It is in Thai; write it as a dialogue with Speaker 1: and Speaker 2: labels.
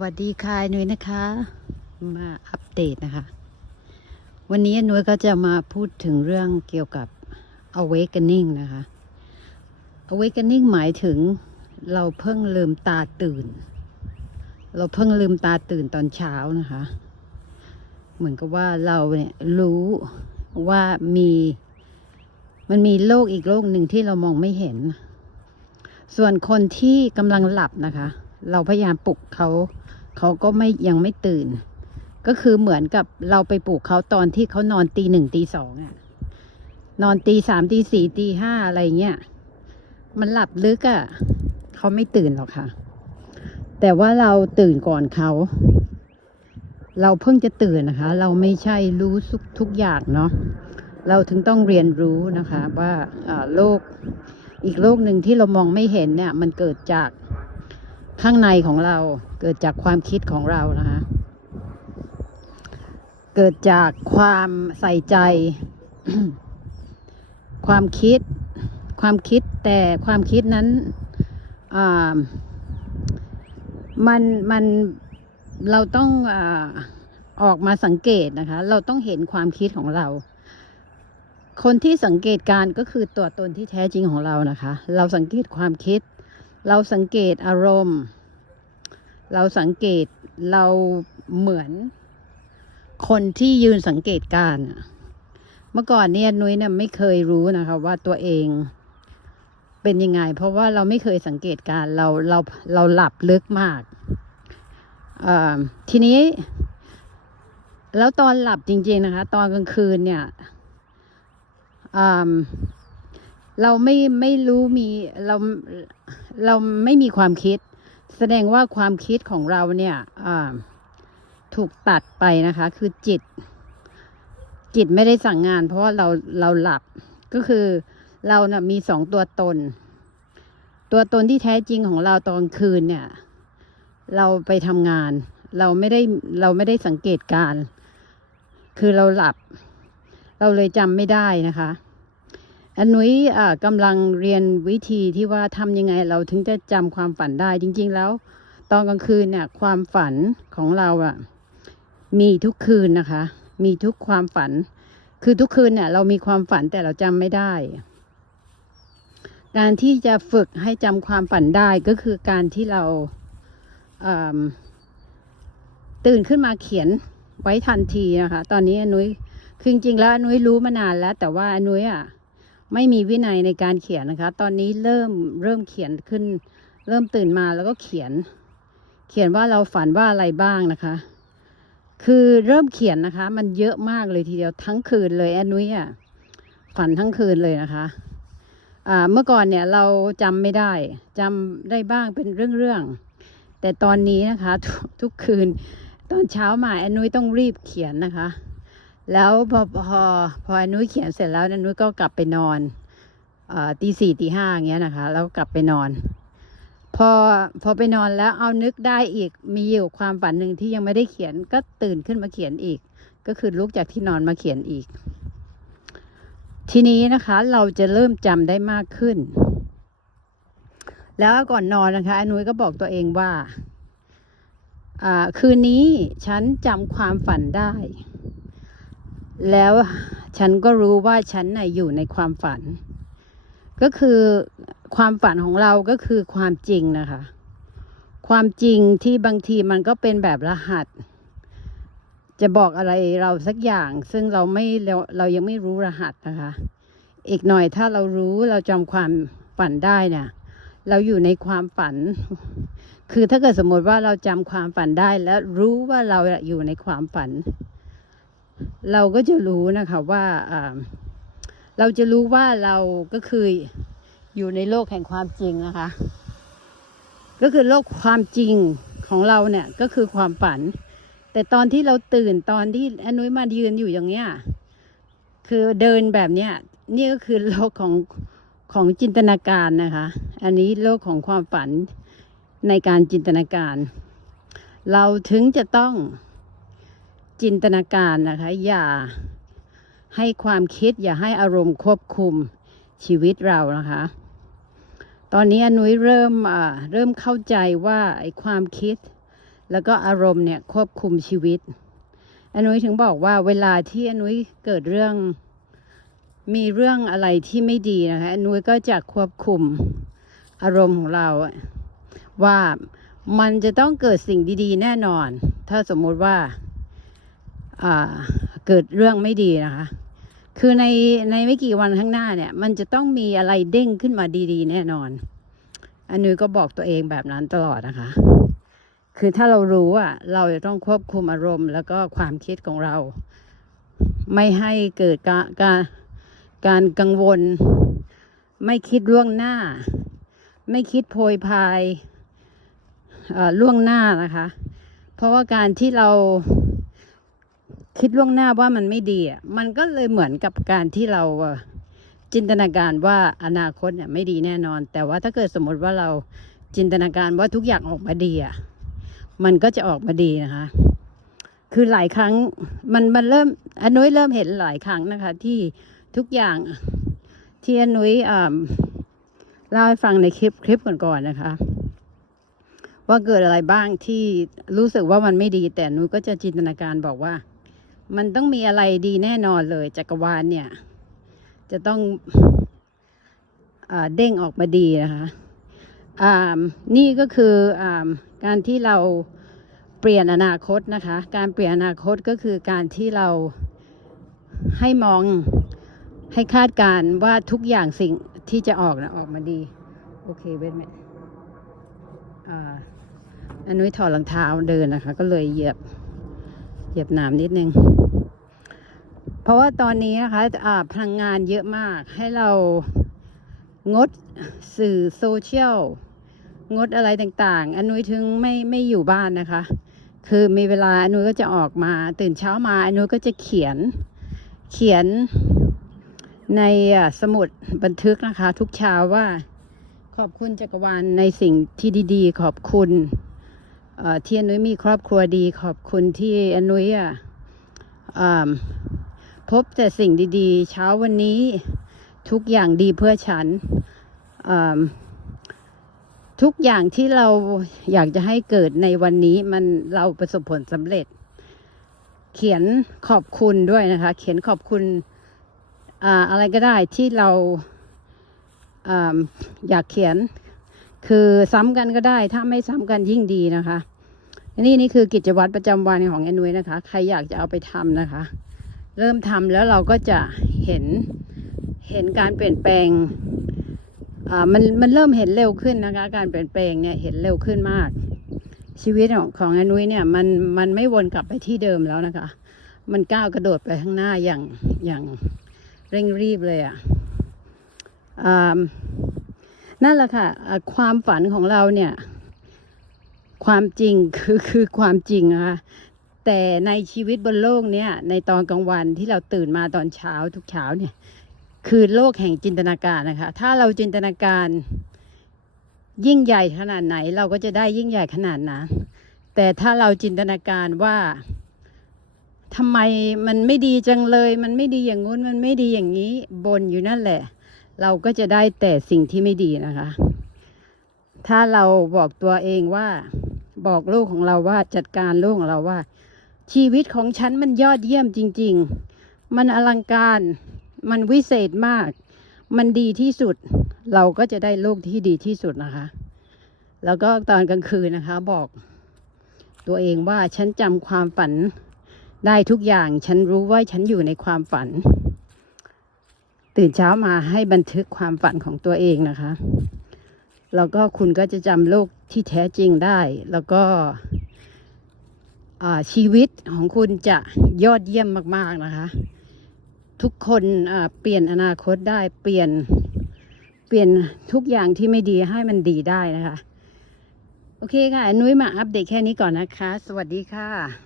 Speaker 1: วัสดีค่ะนุ้ยนะคะ มาอัปเดตนะคะ วันนี้นุ้ยก็จะมาพูดถึงเรื่องเกี่ยวกับ awakening นะคะ awakening หมายถึงเราเพิ่งลืมตาตื่น เราเพิ่งลืมตาตื่นตอนเช้านะคะ เหมือนกับว่าเราเนี่ยรู้ว่ามีมันมีโลกอีกโลกหนึ่งที่เรามองไม่เห็น ส่วนคนที่กำลังหลับนะคะ เราพยายามปลุกเขาเขาก็ไม่ยังไม่ตื่น ก็คือเหมือนกับเราไปปลุกเขาตอนที่เขานอนตีหนึ่งตีสองอะนอนตีสามตีสี่ตีห้าอะไรเงี้ยมันหลับลึกอะเขาไม่ตื่นหรอกค่ะ แต่ว่าเราตื่นก่อนเขา เราเพิ่งจะตื่นนะคะ เราไม่ใช่รู้ทุกทุกอย่างเนาะเราถึงต้องเรียนรู้นะคะ ว่าโลกอีกโลกหนึ่งที่เรามองไม่เห็นเนี่ย มันเกิดจาก ข้างในของเราเกิดจากความคิดของเรานะคะเกิดจากความใส่ใจ ความคิด ความคิดแต่ความคิดนั้นมันมันเราต้องอออกมาสังเกตนะคะ เราต้องเห็นความคิดของเรา คนที่สังเกตการก็คือตัวตนที่แท้จริงของเรานะคะ เราสังเกตความคิด เราสังเกตอารมณ์ เราสังเกตเราเหมือน คนที่ยืนสังเกตการ เมื่อก่อนเนี่ยนุ้ยเนี่ยไม่เคยรู้นะคะว่าตัวเองเป็นยังไง เพราะว่าเราไม่เคยสังเกตการเราเราเราหลับลึกมาก ทีนี้ แล้วตอนหลับจริง ๆ นะคะ ตอนกลางคืนเนี่ย เราไม่ไม่รู้มีเราเราไม่มีความคิด แสดงว่าความคิดของเราเนี่ยถูกตัดไปนะคะ คือจิต จิตไม่ได้สั่งงาน เพราะว่าเราเราหลับก็คือเรานะ่ะมีสองตัวตน ตัวตนที่แท้จริงของเราตอนคืนเนี่ย เราไปทำงาน เราไม่ได้เราไม่ได้สังเกตการ คือเราหลับ เราเลยจำไม่ได้นะคะ อันนุ้ยกำลังเรียนวิธีที่ว่าทำยังไงเราถึงจะจำความฝันได้จริง ๆ แล้ว ตอนกลางคืนเนี่ยความฝันของเราอะมีทุกคืนนะคะ มีทุกความฝัน คือทุกคืนเนี่ยเรามีความฝันแต่เราจำไม่ได้ การที่จะฝึกให้จำความฝันได้ก็คือการที่เราอ่าตื่นขึ้นมาเขียนไว้ทันทีนะคะ ตอนนี้อนุ้ยคือจริงๆแล้วอนุ้ยรู้มานานแล้ว แต่ว่าอนุ้ยอะ ไม่มีวินัยในการเขียนนะคะ ตอนนี้เริ่มเริ่มเขียนขึ้น เริ่มตื่นมาแล้วก็เขียน เขียนว่าเราฝันว่าอะไรบ้างนะคะ คือเริ่มเขียนนะคะ มันเยอะมากเลยทีเดียวทั้งคืนเลยแอนุ้ยอะฝันทั้งคืนเลยนะคะอ่าเมื่อก่อนเนี่ยเราจำไม่ได้จำได้บ้างเป็นเรื่องๆแต่ตอนนี้นะคะทุกทุกคืนตอนเช้ามาแอนนุ้ยต้องรีบเขียนนะคะ แล้วพอพอพออนุ้ยเขียนเสร็จแล้วอนนุ้ยก็กลับไปนอนอตีสี่ตีห้าอย่างเงี้ยนะคะ แล้วกลับไปนอน พอพอไปนอนแล้วเอานึกได้อีกมีอยู่ความฝันหนึ่งที่ยังไม่ได้เขียนก็ตื่นขึ้นมาเขียนอีก ก็คือลุกจากที่นอนมาเขียนอีก ทีนี้นะคะเราจะเริ่มจำได้มากขึ้น แล้วก่อนนอนนะคะอนุ้ยก็บอกตัวเองว่า คืนนี้ฉันจำความฝันได้ แล้วฉันก็รู้ว่าฉันน่ะอยู่ในความฝัน ก็คือความฝันของเราก็คือความจริงนะคะ ความจริงที่บางทีมันก็เป็นแบบรหัส จะบอกอะไรเราสักอย่าง ซึ่งเราไม่เราเรายังไม่รู้รหัสนะคะ อีกหน่อยถ้าเรารู้เราจำความฝันได้เนี่ยเราอยู่ในความฝัน คือถ้าเกิดสมมติว่าเราจำความฝันได้ แล้วรู้ว่าเราอยู่ในความฝัน เราก็จะรู้นะคะว่าเราจะรู้ว่าเราก็คืออยู่ในโลกแห่งความจริงนะคะ ก็คือโลกความจริงของเราเนี่ยก็คือความฝัน แต่ตอนที่เราตื่นตอนที่อนุยมายืนอยู่อย่างเนี้ยคือเดินแบบเนี้ยนี่ก็คือโลกของของจินตนาการนะคะ อันนี้โลกของความฝันในการจินตนาการ เราถึงจะต้อง จินตนาการนะคะ อย่าให้ความคิดอย่าให้อารมณ์ควบคุมชีวิตเรานะคะ ตอนนี้อนุ้ยเริ่มอ่าเริ่มเข้าใจว่าไอ้ความคิด แล้วก็อารมณ์เนี่ยควบคุมชีวิตอนุ้ยถึงบอกว่าเวลาที่อนุ้ยเกิดเรื่องมีเรื่องอะไรที่ไม่ดีนะคะอนุ้ยก็จะควบคุมอารมณ์ของเรา ว่ามันจะต้องเกิดสิ่งดี ๆ แน่นอน ถ้าสมมุติว่า เกิดเรื่องไม่ดีนะคะ คือในในไม่กี่วันข้างหน้าเนี่ย มันจะต้องมีอะไรเด้งขึ้นมาดีๆ แน่นอน อันนี้ก็บอกตัวเองแบบนั้นตลอดนะคะ คือถ้าเรารู้อะเราจะต้องควบคุมอารมณ์ แล้วก็ความคิดของเรา ไม่ให้เกิดการการการกังวล ไม่คิดล่วงหน้า ไม่คิดโพยพายล่วงหน้านะคะ เพราะว่าการที่เรา คิดล่วงหน้าว่ามันไม่ดีอะมันก็เลยเหมือนกับการที่เราจินตนาการว่าอนาคตเนี่ยไม่ดีแน่นอน แต่ว่าถ้าเกิดสมมติว่าเราจินตนาการว่าทุกอย่างออกมาดีอะมันก็จะออกมาดีนะคะ คือหลายครั้งมันมันเริ่มอนุ้ยเริ่มเห็นหลายครั้งนะคะ ที่ทุกอย่างที่อนุ้ยอ่าเล่าให้ฟังในคลิปคลิปก่อนๆนะคะ ว่าเกิดอะไรบ้างที่รู้สึกว่ามันไม่ดี แต่อนุ้ยก็จะจินตนาการบอกว่า มันต้องมีอะไรดีแน่นอนเลยจักรวาลเนี่ย จะต้องอเด้งออกมาดีนะคะอ่านี่ก็คืออการที่เราเปลี่ยนอนาคตนะคะ การเปลี่ยนอนาคตก็คือการที่เราให้มองให้คาดการณ์ว่าทุกอย่างสิ่งที่จะออกนะออกมาดี โอเคเว้นไหมอ่าอันนุ้ยถอดรองเท้าเดินนะคะ ก็เลยเหยียบเหยียบหนามนิดนึง เพราะว่าตอนนี้นะคะอ่าพลังงานเยอะมากให้เรางดสื่อโซเชียลงดอะไรต่างๆ อนุ้ยถึงไม่ไม่อยู่บ้านนะคะ คือมีเวลาอนุ้ยก็จะออกมาตื่นเช้ามาอนุ้ยก็จะเขียนเขียนในสมุดบันทึกนะคะ ทุกเช้าว่าขอบคุณจักรวาลในสิ่งที่ดีๆ ขอบคุณที่อนุ้ยมีครอบครัวดี ขอบคุณที่อนุ้ยอะ พบแต่สิ่งดีๆ เช้าวันนี้ทุกอย่างดีเพื่อฉัน ทุกอย่างที่เราอยากจะให้เกิดในวันนี้มันเราประสบผลสำเร็จ เขียนขอบคุณด้วยนะคะ เขียนขอบคุณออะไรก็ได้ที่เราอ่าอยากเขียน คือซ้ำกันก็ได้ ถ้าไม่ซ้ำกันยิ่งดีนะคะนี่นี่คือกิจวัตรประจำวันของแอนนุ้ยนะคะ ใครอยากจะเอาไปทำนะคะ เริ่มทำแล้วเราก็จะเห็นเห็นการเปลี่ยนแปลงอ่ามันมันเริ่มเห็นเร็วขึ้นนะคะ การเปลี่ยนแปลงเนี่ยเห็นเร็วขึ้นมาก ชีวิตของของอนุ้ยเนี่ยมันมันไม่วนกลับไปที่เดิมแล้วนะคะ มันก้าวกระโดดไปข้างหน้าอย่างอย่างเร่งรีบเลยอะ่ะอ่านั่นแหละค่ะความฝันของเราเนี่ย ความจริงคือคือความจริงนะคะ แต่ในชีวิตบนโลกเนี้ยในตอนกลางวันที่เราตื่นมาตอนเช้าทุกเช้าเนี่ย คือโลกแห่งจินตนาการนะคะ ถ้าเราจินตนาการยิ่งใหญ่ขนาดไหน เราก็จะได้ยิ่งใหญ่ขนาดนั้นแต่ถ้าเราจินตนาการว่าทำไมมันไม่ดีจังเลย มันไม่ดีอย่างงู้นมันไม่ดีอย่างนี้บนอยู่นั่นแหละ เราก็จะได้แต่สิ่งที่ไม่ดีนะคะ ถ้าเราบอกตัวเองว่าบอกลูกของเราว่าจัดการลูกของเราว่า ชีวิตของฉันมันยอดเยี่ยมจริง ๆ มันอลังการ มันวิเศษมาก มันดีที่สุด เราก็จะได้ลูกที่ดีที่สุดนะคะ แล้วก็ตอนกลางคืนนะคะ บอก ตัวเองว่าฉันจำความฝันได้ทุกอย่าง ฉันรู้ว่าฉันอยู่ในความฝัน ตื่นเช้ามาให้บันทึกความฝันของตัวเองนะคะ แล้วก็คุณก็จะจำโลกที่แท้จริงได้ แล้วก็ ชีวิตของคุณจะยอดเยี่ยมมาก ๆ นะคะ ทุกคนเปลี่ยนอนาคตได้เปลี่ยนเปลี่ยนทุกอย่างที่ไม่ดีให้มันดีได้นะคะ โอเคค่ะ นุ้ยมาอัปเดตแค่นี้ก่อนนะคะ สวัสดีค่ะ